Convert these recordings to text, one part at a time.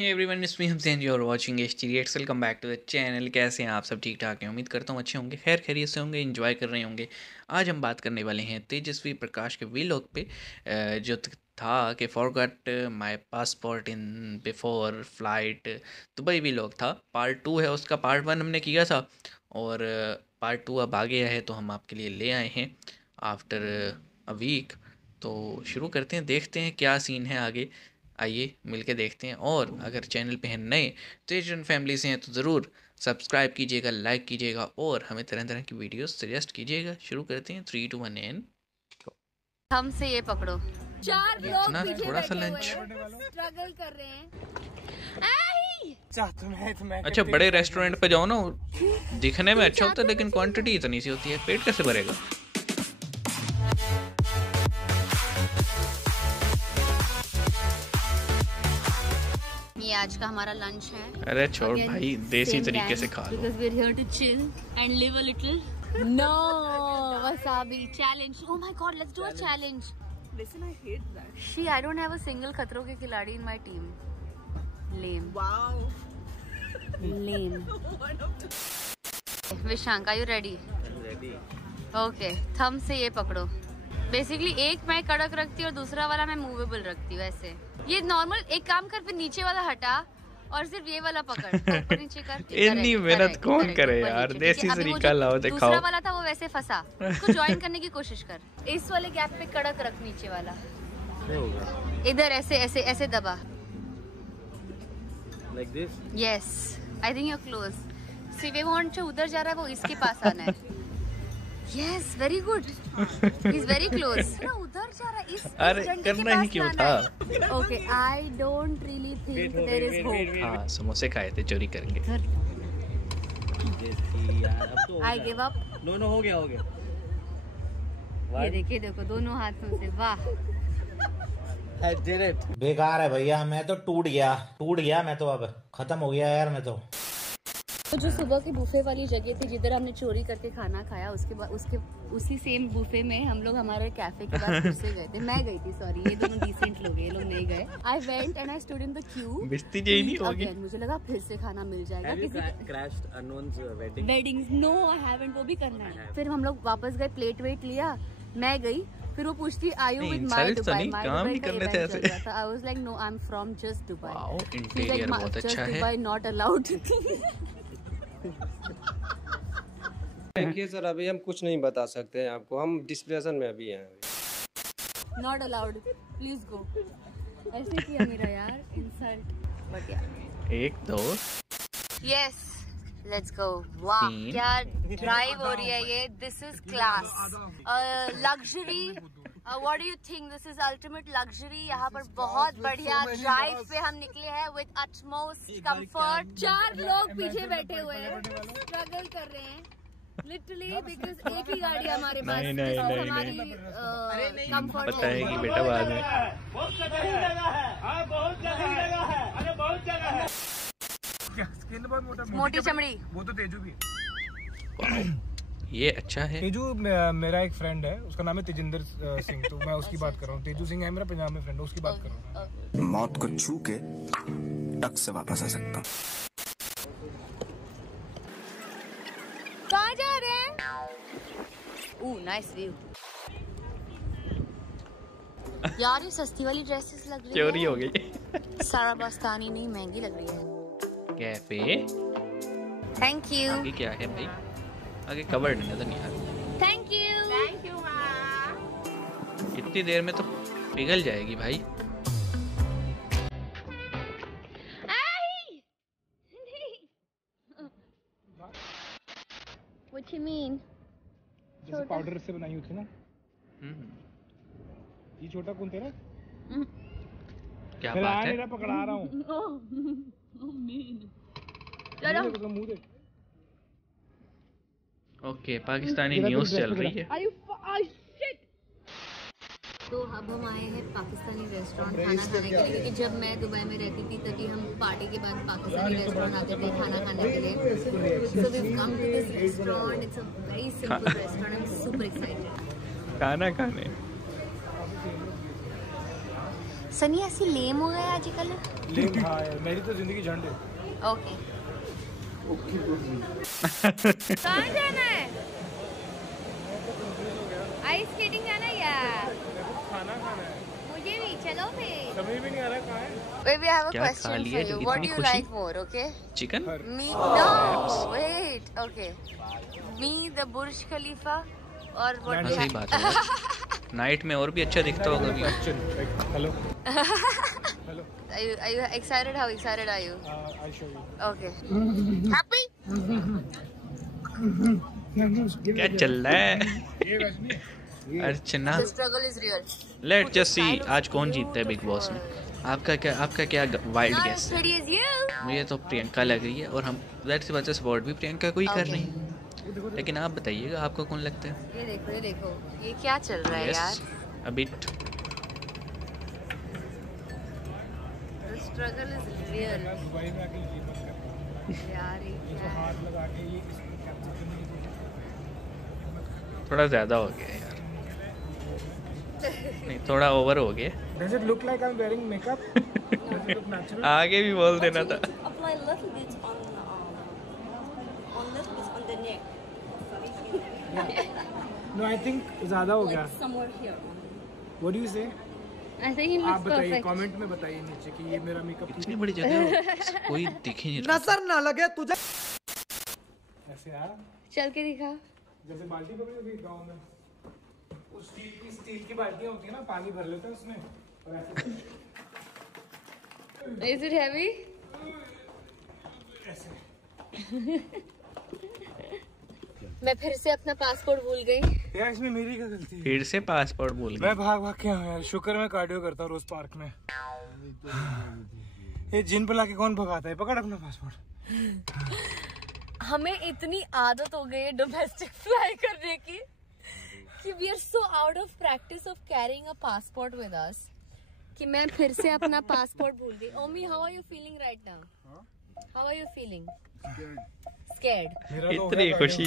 Hey everyone, it's me Hamza and you're watching HTReacts. Welcome back to the channel. कैसे हैं आप सब? ठीक ठाक हैं, उम्मीद करता हूँ अच्छे होंगे, खैर खैरियत से होंगे, एंजॉय कर रहे होंगे। आज हम बात करने वाले हैं तेजस्वी प्रकाश के वीलॉग पे, जो था कि forgot my passport in before flight Dubai vlog था। पार्ट 2 है उसका। पार्ट 1 हमने किया था और पार्ट 2 अब आ गया है, तो हम आपके लिए ले आए हैं आफ्टर अ वीक। तो शुरू करते हैं, देखते हैं क्या सीन है आगे। आइए मिलके देखते हैं। और अगर चैनल पे हैं नए तो एशियन फैमिली से हैं तो ज़रूर सब्सक्राइब कीजिएगा, लाइक कीजिएगा और हमें तरह तरह की वीडियोस सजेस्ट कीजिएगा। शुरू करते हैं 3 2 1 एंड हमसे ये पकड़ो। 4 लोग इतना पीछे थोड़ा सा बैठे लंच। हुए हैं, स्ट्रगल कर रहे हैं। अच्छा, बड़े रेस्टोरेंट पे जाओ ना, दिखने में अच्छा होता है लेकिन क्वांटिटी इतनी सी होती है, पेट कैसे भरेगा? ये आज का हमारा लंच है। अरे छोड़ भाई, देसी तरीके से खा लो। Because we're here to chill and live a little. No wasabi challenge. Oh my god, let's do a challenge. Listen, I hate that. I don't have a single खतरों के खिलाड़ी in my team. Lame. Wow. Lame. विशांक, are you ready? Ready. Okay. थम से ये पकड़ो। Basically एक मैं कड़क रखती हूँ और दूसरा वाला मैं मूवेबल रखती हूँ। ऐसे ये नॉर्मल। एक काम कर, फिर नीचे वाला हटा और सिर्फ ये वाला पकड़, ऊपर नीचे कर। इतनी मेहनत कौन करे यार, देसी तरीका लाओ दिखाओ। दूसरा वाला था वो वैसे फंसा, उसको ज्वाइन करने की कोशिश कर। इस वाले गैप पे कड़क रख, नीचे वाला इधर ऐसे ऐसे ऐसे दबा। Like this? Yes, I think you're close. सिवेमोन जो उधर जा रहा है वो इसके पास आना है। Yes, very good. He's very close. ना उधर जा रहा है, इस अरे करना ही क्यों था? Okay, I don't really think there is hope. हाँ, समोसे खाए थे चोरी करके। I give up. No, हो गया। ये देखिए, देखो दोनों हाथों से, वाह। I did it. बेकार है भैया, मैं तो टूट गया मैं तो, अब खत्म हो गया यार मैं तो। तो जो सुबह की बुफे वाली जगह थी जिधर हमने चोरी करके खाना खाया, उसके बाद उसी सेम बुफे में हम लोग हमारे कैफे के पास फिर से गए थे। मैं गई थी, सॉरी, ये दोनों डिसेंट लोग, ये लोग नहीं गए। I went and I stood in the queue. बिस्ती यही नहीं होगी। मुझे लगा फिर से खाना मिल जाएगा। Crashed unknown's wedding? Weddings no, I haven't, वो भी करना है। फिर हम लोग वापस गए, प्लेट वेट लिया, मैं गई, फिर वो पूछती are you with my Dubai? काम नहीं कर रहे थे ऐसे। I was like no, I am from just Dubai. Wow, interior बहुत अच्छा है। Dubai not allowed. देखिए सर, अभी हम कुछ नहीं बता सकते हैं आपको, हम डिस्कशन में अभी हैं। Not allowed, please go. ऐसे किया मेरा यार, इंसल्ट। बट यार 1 2 यस, लेट्स गो। वाह, क्या ड्राइव हो रही है ये। This is class, luxury. What do you think? This is ultimate luxury. यहाँ पर बहुत बढ़िया ड्राइव पे हम निकले हैं विद अटमोस्ट कंफर्ट। 4 लोग पीछे बैठे हुए हैं, स्ट्रगल कर रहे हैं लिटरली, बिकॉज एक ही गाड़ी हमारे पास। नहीं, हमारी कंफर्ट बताएगी बेटा बाद में। बहुत जगह है। स्किन बहुत मोटी चमड़ी। वो तो तेजू भी। ये अच्छा है। तेजू मेरा एक फ्रेंड है, उसका नाम है तेजिंदर सिंह, तो मैं उसकी बात कर रहा हूँ। तेजू सिंह है मेरा पंजाब में फ्रेंड, उसकी बात कर रहा हूँ। मौत को छू के टक से वापस आ सकता हूँ। कहाँ जा रहे हैं? Oh nice view. यार ये सस्ती वाली ड्रेसेस लग रही है। चोरी हो गई। सारा बस्तानी नहीं, महंगी लग रही है। Cafe, thank you. आगे क्या है भाई? आगे कवर्ड नजर नहीं आ रहा। थैंक यू इतनी देर में तो पिघल जाएगी भाई। What you mean? जैसे पाउडर से बनाई होती ना। ये छोटा कौन तेरा? क्या बात है? पकड़ा रहा हूँ। चलो। मुंह देख। ओके, पाकिस्तानी न्यूज़ चल रही है। तो अब हम आए हैं पाकिस्तानी रेस्टोरेंट खाना खाने के लिए, क्योंकि जब मैं दुबई में रहती थी तभी हम पार्टी के बाद पाकिस्तानी रेस्टोरेंट आते थे खाना खाने के लिए। So we've come to this restaurant. It's a very simple restaurant. I'm super excited. खाना खाने सनी ऐसी लेम हो गया आजकल। लेम हाँ यार, मेरी तो जिंदगी झंड है। ओके कहाँ जाना है? आइस स्केटिंग जाना है यार। खाना खाना है, मुझे भी चलो फिर। समझ भी नहीं आ रहा कहाँ है। Baby, I have a क्या question खा for लिया you. जो What इतनी do you खुशी? like more? Okay. Chicken? Me no. Wait. Okay. Me the Burj Khalifa or what? हाँ do you सही have? बात है। नाइट में और भी अच्छा दिखता होगा view. Hello Are you excited? How excited are you? I show you. Okay. Happy? क्या चल रहा है अर्चना? The struggle is real. Let just see आज कौन जीतता है बिग बॉस में। आपका क्या वाइल्ड Not गेस as है? pretty as you. मुझे तो प्रियंका लग रही है और हम दैट से बच्चे सपोर्ट भी प्रियंका को ही कर Okay. रहे हैं। लेकिन आप बताइएगा आपको कौन लगता है? ये देखो ये देखो ये क्या चल रहा है यार? A bit The struggle is real. Dubai में आके ये मत कर, यार ये ये तो क्या है? हाथ लगा के ये थोड़ा ज़्यादा हो गया यार। नहीं थोड़ा ओवर हो गया। Does it look like I'm wearing makeup? Does it look natural? आगे भी बोल देना था। Apply a little bit on little bit on the neck. No, I think ज़्यादा हो गया। Like somewhere here. What do you say? I think it आप looks बताइए, perfect. कमेंट में बताइए नीचे कि ये मेरा मेकअप इतनी बड़ी जगह कोई दिख ही नहीं रहा। नजर ना लगे तुझे। ऐसे यार, चल के दिखा। जैसे बाल्टी पकड़ी होगी गाँव में, वो स्टील की बाल्टियाँ होती है ना, पानी भर लेते हैं उसमें और ऐसे Is it heavy? मैं फिर से अपना पासपोर्ट भूल गई। यार इसमें मेरी क्या गलती है? फिर से पासपोर्ट भूल गए। मैं भाग भाग के आया यार, शुक्र मैं कार्डियो करता हूँ रोज पार्क में। ये जिन पे लाके कौन भगाता है? पकड़ अपना पासपोर्ट। हमें इतनी आदत हो गई है डोमेस्टिक फ्लाई करने की कि we are so out of practice of carrying a passport with us कि मैं फिर से अपना पासपोर्ट भूल गई। Omi, how are you feeling right now? How are you feeling? Scared. मेरा तो हो इतनी गया खुशी।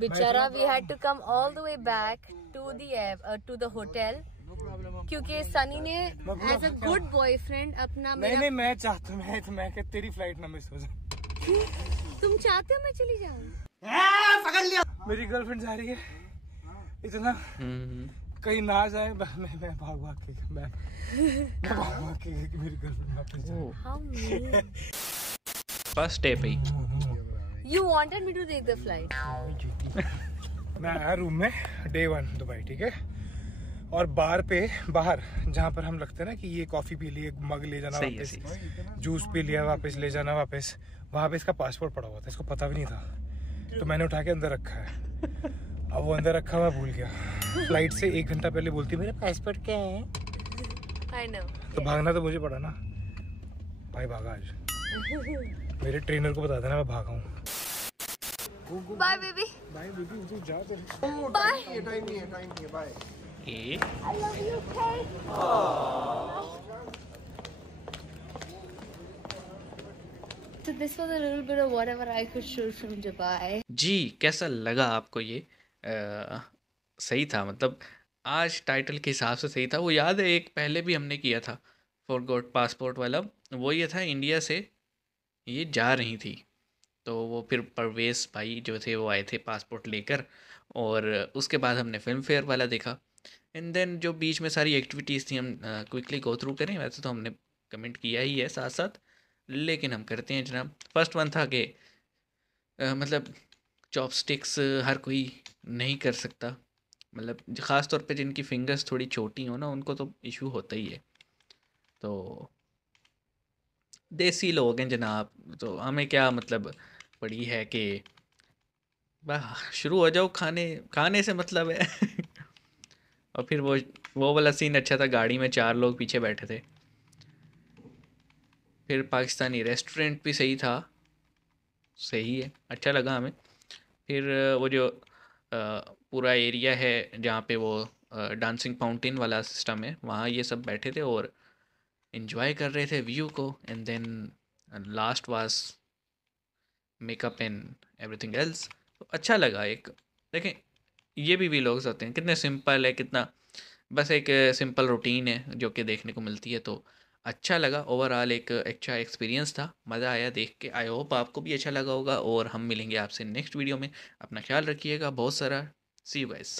बेचारा, we had to come all the way back to the hotel क्योंकि सनी ने एज अ गुड बॉयफ्रेंड अपना नहीं मेरा। नहीं, मैं चाहता हूँ मैं कि तेरी फ्लाइट ना मिस हो जाए। तुम चाहते हो मैं चली जाऊँ? मेरी गर्लफ्रेंड जा रही है, इतना कहीं ना जाए। मैं भाग भाग के मैं भाग भाग के कि मेरी गर्लफ्रेंड वापस जाए। How mean. फर्स्ट डे पे ही You wanted me to take the flight. मैं आया रूम में डे 1 दुबई, ठीक है, और बार पे बाहर जहाँ पर हम लगते हैं ना कि ये कॉफी पी ली, मग ले जाना सही है, वापस, सही जूस पी लिया वापस ले जाना वापस, वहाँ पे इसका पासपोर्ट पड़ा हुआ था, इसको पता भी नहीं था, तो मैंने उठा के अंदर रखा है। अब वो अंदर रखा मैं भूल गया। फ्लाइट से 1 घंटा पहले बोलती मेरा पासपोर्ट क्या है, I know. तो भागना तो मुझे पड़ा ना भाई, भागा आज। मेरे ट्रेनर को बता देना मैं भागा हूँ। Bye, baby. भाई बेबी तू जा तेरे। Bye. टाइम नहीं है बाय। ए I love you, Kay. So this was a little bit of whatever I could shoot from Dubai. जी कैसा लगा आपको ये? सही था, मतलब आज टाइटल के हिसाब से सही था। वो याद है एक पहले भी हमने किया था फॉरगॉट पासपोर्ट वाला, वो ये था इंडिया से ये जा रही थी, तो वो फिर परवेज़ भाई जो थे वो आए थे पासपोर्ट लेकर, और उसके बाद हमने फिल्म फेयर वाला देखा। एंड देन जो बीच में सारी एक्टिविटीज़ थी हम क्विकली गो थ्रू करें, वैसे तो हमने कमेंट किया ही है साथ साथ, लेकिन हम करते हैं जनाब। फर्स्ट वन था कि मतलब चॉपस्टिक्स हर कोई नहीं कर सकता, मतलब ख़ास तौर पे जिनकी फिंगर्स थोड़ी छोटी हो ना, उनको तो इशू होता ही है। तो देसी लोग हैं जनाब, तो हमें क्या मतलब पड़ी है कि वाह शुरू हो जाओ, खाने से मतलब है। और फिर वो वाला सीन अच्छा था, गाड़ी में 4 लोग पीछे बैठे थे। फिर पाकिस्तानी रेस्टोरेंट भी सही था, सही है, अच्छा लगा हमें। फिर वो जो पूरा एरिया है जहाँ पे वो डांसिंग फाउंटेन वाला सिस्टम है, वहाँ ये सब बैठे थे और एंजॉय कर रहे थे व्यू को। And then last was makeup and everything else. तो अच्छा लगा। एक देखें ये भी व्लॉग्स होते हैं, कितने सिंपल है, कितना बस एक सिंपल रूटीन है जो कि देखने को मिलती है। तो अच्छा लगा, ओवरऑल एक अच्छा एक्सपीरियंस था, मज़ा आया देख के। आई होप आपको भी अच्छा लगा होगा और हम मिलेंगे आपसे नेक्स्ट वीडियो में। अपना ख्याल रखिएगा बहुत सारा। सी यू गाइस।